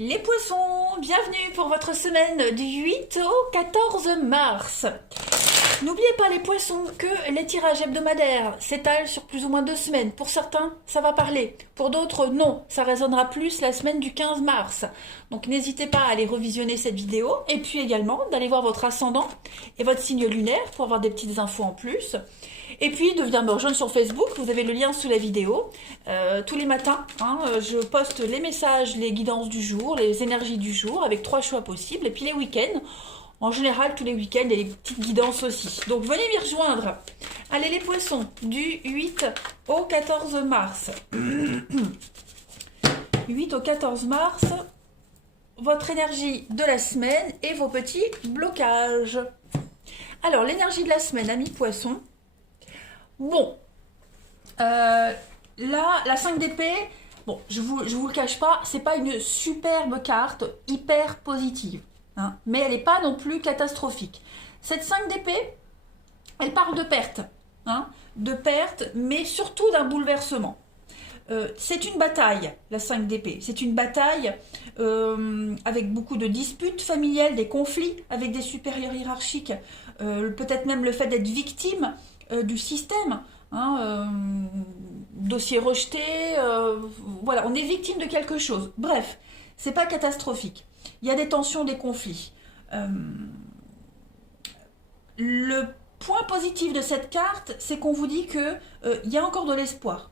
Les poissons, bienvenue pour votre semaine du 8 au 14 mars. N'oubliez pas les poissons que les tirages hebdomadaires s'étalent sur plus ou moins 2 semaines. Pour certains, ça va parler. Pour d'autres, non. Ça résonnera plus la semaine du 15 mars. Donc n'hésitez pas à aller revisionner cette vidéo. Et puis également d'aller voir votre ascendant et votre signe lunaire pour avoir des petites infos en plus. Et puis de venir me rejoindre sur Facebook, vous avez le lien sous la vidéo. Tous les matins, je poste les messages, les guidances du jour, les énergies du jour, avec 3 choix possibles. Et puis les week-ends, en général tous les week-ends, il y a des petites guidances aussi. Donc venez m'y rejoindre. Allez les poissons, du 8 au 14 mars. 8 au 14 mars, votre énergie de la semaine et vos petits blocages. Alors l'énergie de la semaine, amis poissons. Bon, là, la 5 d'épée, bon, je vous le cache pas, c'est pas une superbe carte hyper positive, mais elle n'est pas non plus catastrophique. Cette 5 d'épée, elle parle de perte, mais surtout d'un bouleversement. C'est une bataille, la 5 d'épée. C'est une bataille avec beaucoup de disputes familiales, des conflits avec des supérieurs hiérarchiques, peut-être même le fait d'être victime du système, dossier rejeté, voilà, on est victime de quelque chose. Bref, c'est pas catastrophique. Il y a des tensions, des conflits. Le point positif de cette carte, c'est qu'on vous dit que il y a encore de l'espoir.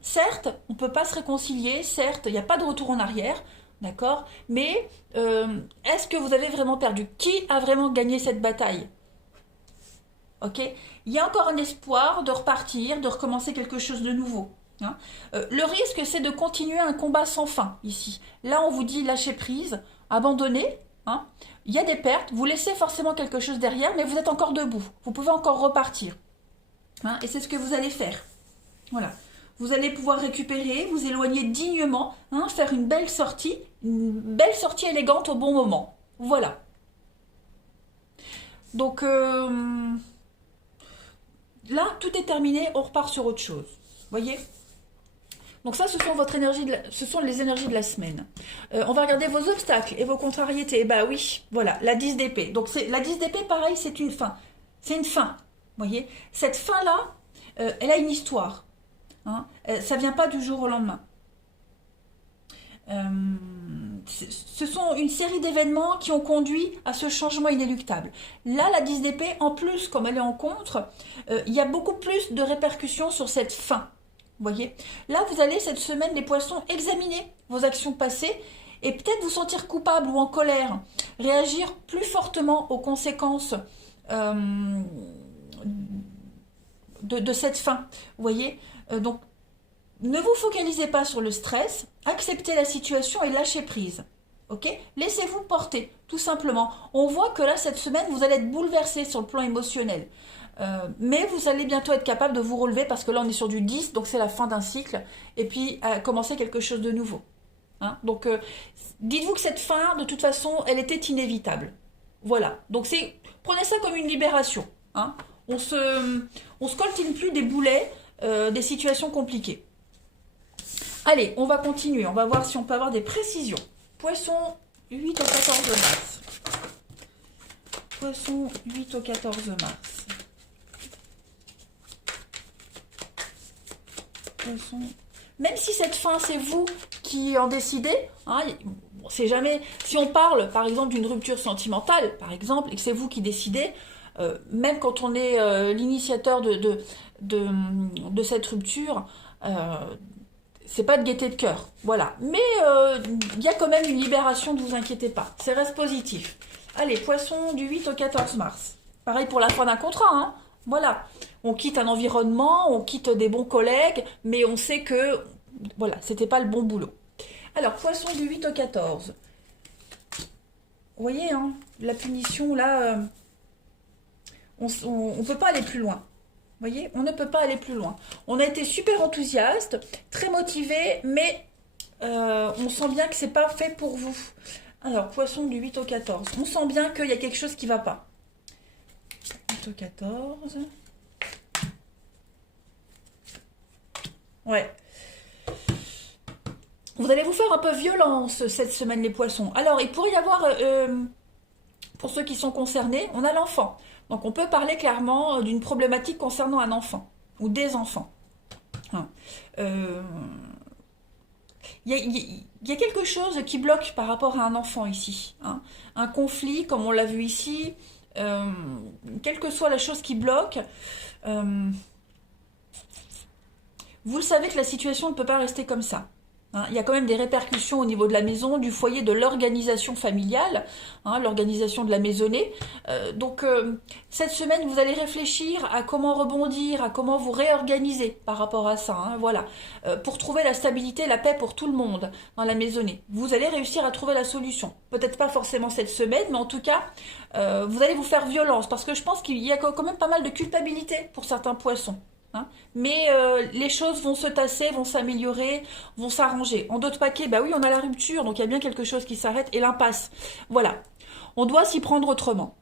Certes, on ne peut pas se réconcilier, certes, il n'y a pas de retour en arrière, d'accord, mais est-ce que vous avez vraiment perdu? Qui a vraiment gagné cette bataille? Ok, il y a encore un espoir de repartir, de recommencer quelque chose de nouveau. Le risque, c'est de continuer un combat sans fin ici. Là, on vous dit lâcher prise, abandonner. Il y a des pertes, vous laissez forcément quelque chose derrière, mais vous êtes encore debout. Vous pouvez encore repartir. Et c'est ce que vous allez faire. Voilà. Vous allez pouvoir récupérer, vous éloigner dignement, faire une belle sortie élégante au bon moment. Voilà. Donc là, tout est terminé, on repart sur autre chose. Voyez? Donc ça, ce sont votre énergie, ce sont les énergies de la semaine. On va regarder vos obstacles et vos contrariétés. Bah oui, voilà, la 10 d'épée. Donc la 10 d'épée, pareil, c'est une fin. C'est une fin. Voyez? Cette fin-là, elle a une histoire. Ça vient pas du jour au lendemain. Ce sont une série d'événements qui ont conduit à ce changement inéluctable. Là, la 10 d'épée, en plus, comme elle est en contre, il y a beaucoup plus de répercussions sur cette fin. Vous voyez? Là, vous allez, cette semaine, les poissons, examiner vos actions passées et peut-être vous sentir coupable ou en colère. Réagir plus fortement aux conséquences de cette fin. Vous voyez? Donc, ne vous focalisez pas sur le stress, acceptez la situation et lâchez prise. Ok? Laissez-vous porter, tout simplement. On voit que là, cette semaine, vous allez être bouleversé sur le plan émotionnel. Mais vous allez bientôt être capable de vous relever parce que là, on est sur du 10, donc c'est la fin d'un cycle. Et puis, commencer quelque chose de nouveau. Donc, dites-vous que cette fin, de toute façon, elle était inévitable. Voilà. Donc, prenez ça comme une libération. On se coltine plus des boulets, des situations compliquées. Allez, on va continuer. On va voir si on peut avoir des précisions. Poisson, 8 au 14 mars. Poisson, 8 au 14 mars. Poisson. Même si cette fin, c'est vous qui en décidez, c'est jamais... Si on parle, par exemple, d'une rupture sentimentale, par exemple, et que c'est vous qui décidez, même quand on est l'initiateur de cette rupture, c'est pas de gaieté de cœur, voilà. Mais il y a quand même une libération, ne vous inquiétez pas. C'est reste positif. Allez, poisson, du 8 au 14 mars. Pareil pour la fin d'un contrat, voilà. On quitte un environnement, on quitte des bons collègues, mais on sait que, voilà, c'était pas le bon boulot. Alors, poisson, du 8 au 14. Vous voyez, la punition, là, on peut pas aller plus loin. Vous voyez, on ne peut pas aller plus loin. On a été super enthousiaste, très motivé, mais on sent bien que c'est pas fait pour vous. Alors, poisson du 8 au 14. On sent bien qu'il y a quelque chose qui ne va pas. 8 au 14. Ouais. Vous allez vous faire un peu violence cette semaine, les poissons. Alors, il pourrait y avoir, pour ceux qui sont concernés, on a l'enfant. Donc, on peut parler clairement d'une problématique concernant un enfant ou des enfants. Hein. Euh, Il y a quelque chose qui bloque par rapport à un enfant ici. Hein. Un conflit, comme on l'a vu ici, euh, quelle que soit la chose qui bloque, euh, vous le savez que la situation ne peut pas rester comme ça. Hein, il y a quand même des répercussions au niveau de la maison, du foyer, de l'organisation familiale, hein, l'organisation de la maisonnée. Cette semaine, vous allez réfléchir à comment rebondir, à comment vous réorganiser par rapport à ça. Hein, voilà. Pour trouver la stabilité, la paix pour tout le monde dans la maisonnée. Vous allez réussir à trouver la solution. Peut-être pas forcément cette semaine, mais en tout cas, vous allez vous faire violence parce que je pense qu'il y a quand même pas mal de culpabilité pour certains poissons. Hein. Mais les choses vont se tasser, vont s'améliorer, vont s'arranger. En d'autres paquets, bah oui, on a la rupture, donc il y a bien quelque chose qui s'arrête et l'impasse. Voilà. On doit s'y prendre autrement.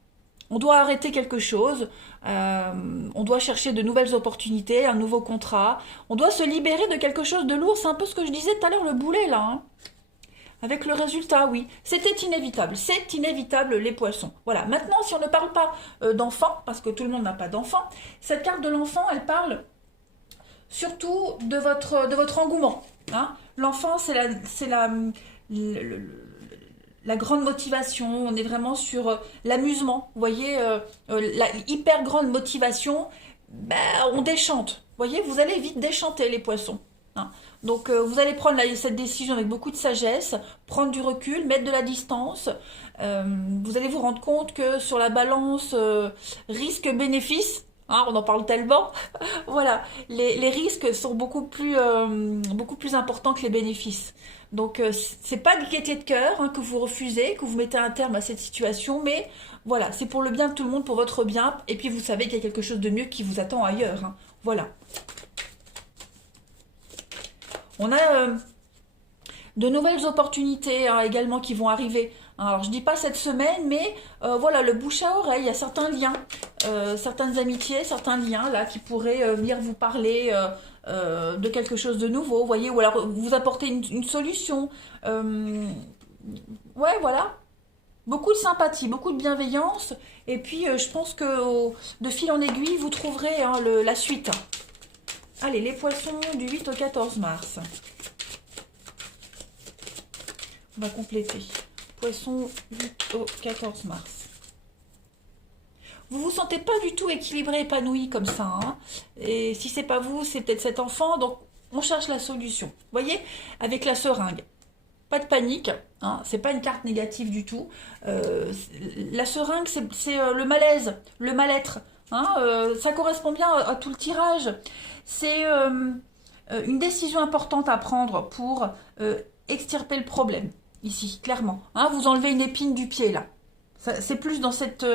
On doit arrêter quelque chose. On doit chercher de nouvelles opportunités, un nouveau contrat. On doit se libérer de quelque chose de lourd. C'est un peu ce que je disais tout à l'heure, le boulet là. Hein. Avec le résultat, oui. C'était inévitable. C'est inévitable, les poissons. Voilà. Maintenant, si on ne parle pas d'enfant, parce que tout le monde n'a pas d'enfant, cette carte de l'enfant, elle parle surtout de votre engouement. Hein. L'enfant, la grande motivation. On est vraiment sur l'amusement. Vous voyez, la hyper grande motivation, ben, on déchante. Vous voyez, vous allez vite déchanter, les poissons. Hein. Donc vous allez prendre cette décision avec beaucoup de sagesse, prendre du recul, mettre de la distance. Vous allez vous rendre compte que sur la balance risque-bénéfice, hein, on en parle tellement, voilà, les risques sont beaucoup plus importants que les bénéfices. Donc c'est pas de gaieté de cœur hein, que vous refusez, que vous mettez un terme à cette situation, mais voilà, c'est pour le bien de tout le monde, pour votre bien, et puis vous savez qu'il y a quelque chose de mieux qui vous attend ailleurs. Hein. Voilà. On a de nouvelles opportunités hein, également qui vont arriver. Alors je dis pas cette semaine, mais voilà, le bouche à oreille, il y a certains liens, certaines amitiés, certains liens là qui pourraient venir vous parler de quelque chose de nouveau, vous voyez, ou alors vous apporter une solution. Ouais, voilà. Beaucoup de sympathie, beaucoup de bienveillance, et puis je pense que de fil en aiguille, vous trouverez hein, la suite. Allez, les poissons du 8 au 14 mars. On va compléter. Poisson 8 au 14 mars. Vous vous sentez pas du tout équilibré, épanoui comme ça. Hein. Et si c'est pas vous, c'est peut-être cet enfant. Donc, on cherche la solution. Vous voyez, avec la seringue. Pas de panique. Hein. C'est pas une carte négative du tout. La seringue, c'est le malaise, le mal-être. Hein. Ça correspond bien à tout le tirage. C'est une décision importante à prendre pour extirper le problème. Ici, clairement. Hein, vous enlevez une épine du pied, là. C'est plus dans cette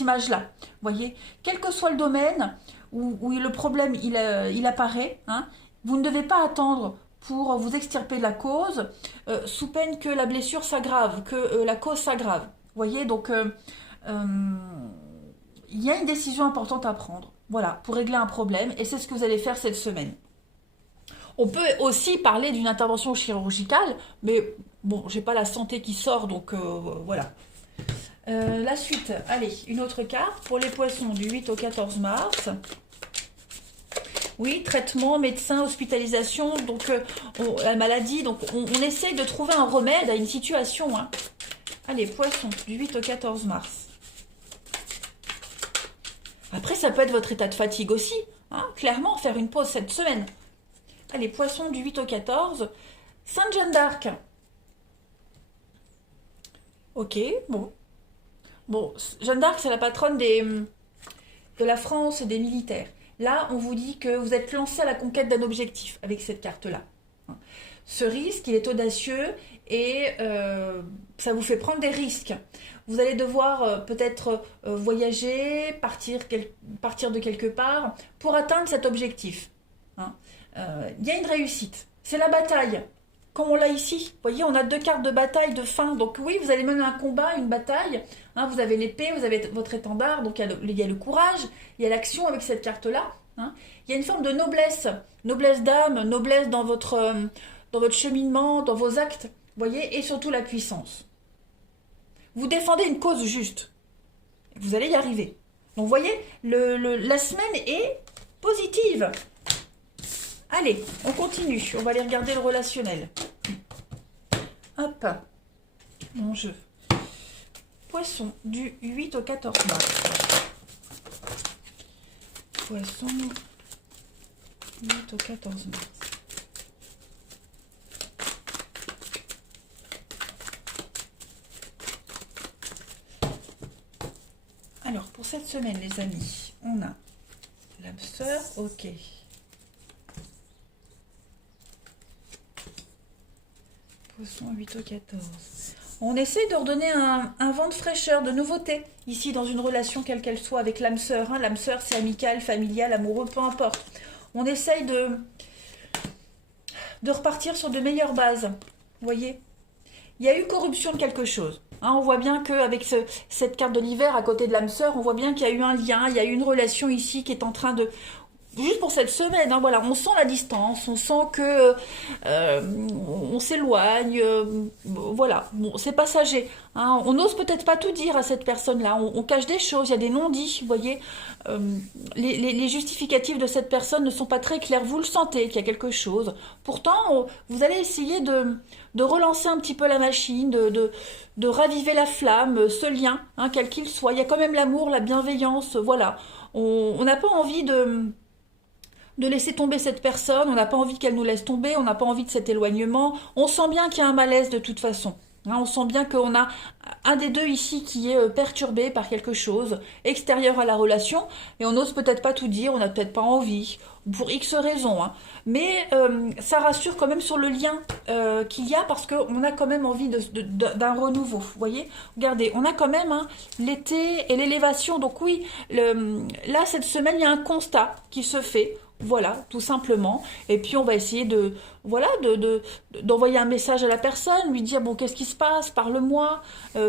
image-là. Vous voyez, quel que soit le domaine où le problème il apparaît, hein, vous ne devez pas attendre pour vous extirper de la cause, sous peine que la blessure s'aggrave, que la cause s'aggrave. Vous voyez, donc il y a une décision importante à prendre. Voilà, pour régler un problème, et c'est ce que vous allez faire cette semaine. On peut aussi parler d'une intervention chirurgicale, mais bon, j'ai pas la santé qui sort, donc voilà. La suite, allez, une autre carte pour les poissons du 8 au 14 mars. Oui, traitement, médecin, hospitalisation, donc la maladie, donc on essaye de trouver un remède à une situation. Hein. Allez, poissons du 8 au 14 mars. Après, ça peut être votre état de fatigue aussi. Hein, clairement, faire une pause cette semaine. Allez, poissons du 8 au 14. Sainte Jeanne d'Arc. Ok, bon. Bon, Jeanne d'Arc, c'est la patronne de la France, des militaires. Là, on vous dit que vous êtes lancé à la conquête d'un objectif avec cette carte-là. Ce risque, il est audacieux et ça vous fait prendre des risques. Vous allez devoir peut-être voyager, partir de quelque part pour atteindre cet objectif. Hein. Il y a une réussite. C'est la bataille. Comme on l'a ici, vous voyez, on a deux cartes de bataille, de fin. Donc oui, vous allez mener un combat, une bataille. Hein, vous avez l'épée, vous avez votre étendard. Donc il y a le courage, il y a l'action avec cette carte-là. Hein. Il y a une forme de noblesse d'âme, noblesse dans votre dans votre cheminement, dans vos actes, vous voyez, et surtout la puissance. Vous défendez une cause juste. Vous allez y arriver. Donc, vous voyez, la semaine est positive. Allez, on continue. On va aller regarder le relationnel. Hop. Mon jeu. Poisson, du 8 au 14 mars. Poisson, 8 au 14 mars. Alors, pour cette semaine, les amis, on a l'âme sœur, ok. Poisson, 8 au 14. On essaie de redonner un vent de fraîcheur, de nouveauté, ici, dans une relation, quelle qu'elle soit, avec l'âme sœur. Hein. L'âme sœur, c'est amical, familial, amoureux, peu importe. On essaye de repartir sur de meilleures bases. Vous voyez? Il y a eu corruption de quelque chose. Hein, on voit bien qu'avec cette carte de l'hiver à côté de l'âme sœur, on voit bien qu'il y a eu un lien, il y a eu une relation ici qui est en train de... Juste pour cette semaine, hein, voilà, on sent la distance, on sent que on s'éloigne, voilà, bon, c'est passager. Hein, on n'ose peut-être pas tout dire à cette personne-là, on cache des choses, il y a des non-dits, vous voyez. Les justificatifs de cette personne ne sont pas très clairs, vous le sentez qu'il y a quelque chose. Pourtant, vous allez essayer de relancer un petit peu la machine, de raviver la flamme, ce lien, hein, quel qu'il soit. Il y a quand même l'amour, la bienveillance, voilà. On n'a pas envie de laisser tomber cette personne, on n'a pas envie qu'elle nous laisse tomber, on n'a pas envie de cet éloignement. On sent bien qu'il y a un malaise de toute façon. Hein, on sent bien qu'on a un des deux ici qui est perturbé par quelque chose extérieur à la relation et on n'ose peut-être pas tout dire, on n'a peut-être pas envie, pour X raisons. Hein. Mais ça rassure quand même sur le lien qu'il y a parce qu'on a quand même envie d'un renouveau. Vous voyez, regardez, on a quand même hein, l'été et l'élévation. Donc oui, là cette semaine, il y a un constat qui se fait. Voilà, tout simplement. Et puis on va essayer d'envoyer un message à la personne, lui dire bon qu'est-ce qui se passe, parle-moi,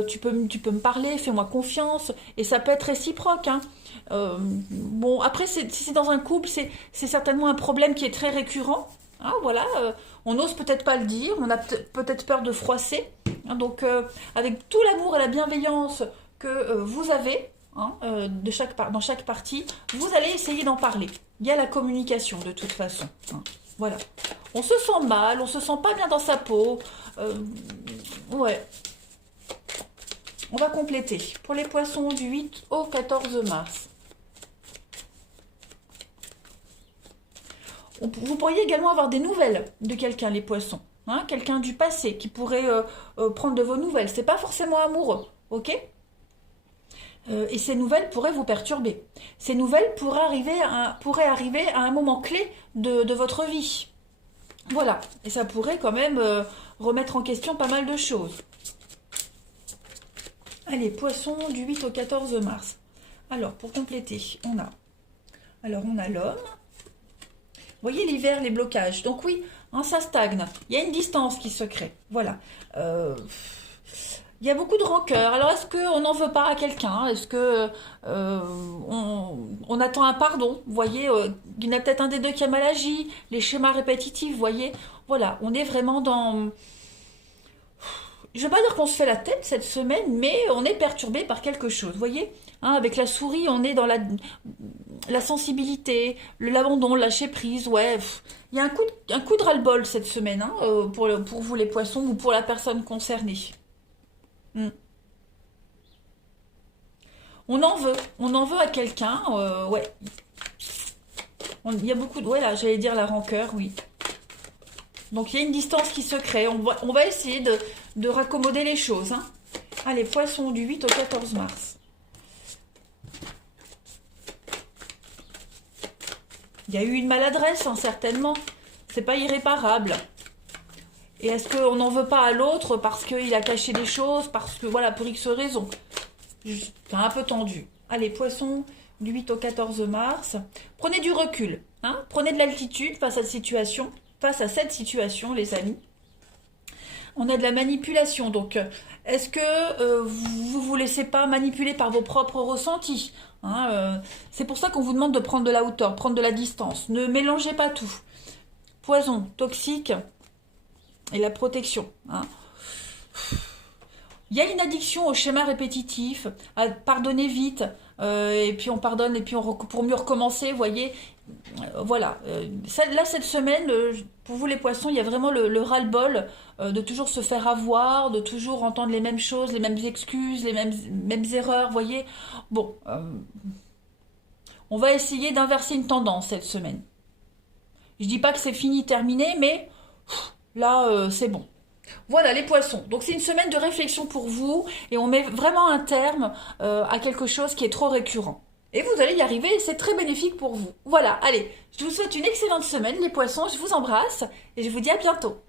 tu peux me parler, fais-moi confiance. Et ça peut être réciproque. Hein. Bon après si c'est dans un couple, c'est certainement un problème qui est très récurrent. Hein, voilà, on n'ose peut-être pas le dire, on a peut-être peur de froisser. Hein, donc avec tout l'amour et la bienveillance que vous avez. Hein, dans chaque partie, vous allez essayer d'en parler. Il y a la communication de toute façon. Hein, voilà. On se sent mal, on se sent pas bien dans sa peau. Ouais. On va compléter. Pour les poissons du 8 au 14 mars. Vous pourriez également avoir des nouvelles de quelqu'un, les poissons. Hein, quelqu'un du passé qui pourrait prendre de vos nouvelles. C'est pas forcément amoureux. Ok ? Et ces nouvelles pourraient vous perturber. Ces nouvelles pourraient arriver à un moment clé de votre vie. Voilà. Et ça pourrait quand même remettre en question pas mal de choses. Allez, poisson du 8 au 14 mars. Alors, pour compléter, on a l'homme. Vous voyez l'hiver, les blocages. Donc oui, hein, ça stagne. Il y a une distance qui se crée. Voilà. Il y a beaucoup de rancœur. Alors, est-ce qu'on n'en veut pas à quelqu'un? Est-ce que on attend un pardon? Vous voyez, il y en a peut-être un des deux qui a mal agi. Les schémas répétitifs, vous voyez. Voilà, on est vraiment dans... Je ne vais pas dire qu'on se fait la tête cette semaine, mais on est perturbé par quelque chose. Vous voyez, hein, avec la souris, on est dans la sensibilité, l'abandon, le lâcher prise. Ouais, il y a un coup de ras-le-bol cette semaine hein, pour vous les poissons ou pour la personne concernée. On en veut à quelqu'un, ouais. Il y a beaucoup de, ouais là, j'allais dire la rancœur, oui. Donc il y a une distance qui se crée. On va essayer de raccommoder les choses. Hein. Allez, poisson du 8 au 14 mars. Il y a eu une maladresse, hein, certainement. C'est pas irréparable. Et est-ce qu'on n'en veut pas à l'autre parce qu'il a caché des choses, parce que, voilà, pour X raisons. C'est un peu tendu. Allez, poisson, du 8 au 14 mars. Prenez du recul. Hein, prenez de l'altitude face à cette situation, les amis. On a de la manipulation. Donc, est-ce que vous vous laissez pas manipuler par vos propres ressentis hein, c'est pour ça qu'on vous demande de prendre de la hauteur, prendre de la distance. Ne mélangez pas tout. Poison, toxique. et la protection. Hein. Il y a une addiction au schéma répétitif, à pardonner vite, et puis on pardonne, et puis pour mieux recommencer, vous voyez. Voilà. Là, cette semaine, pour vous les poissons, il y a vraiment le ras-le-bol de toujours se faire avoir, de toujours entendre les mêmes choses, les mêmes excuses, les mêmes erreurs, vous voyez. Bon, on va essayer d'inverser une tendance cette semaine. Je dis pas que c'est fini, terminé, mais là, c'est bon. Voilà les poissons. Donc c'est une semaine de réflexion pour vous et on met vraiment un terme à quelque chose qui est trop récurrent. Et vous allez y arriver et c'est très bénéfique pour vous. Voilà, allez, je vous souhaite une excellente semaine les poissons, je vous embrasse et je vous dis à bientôt.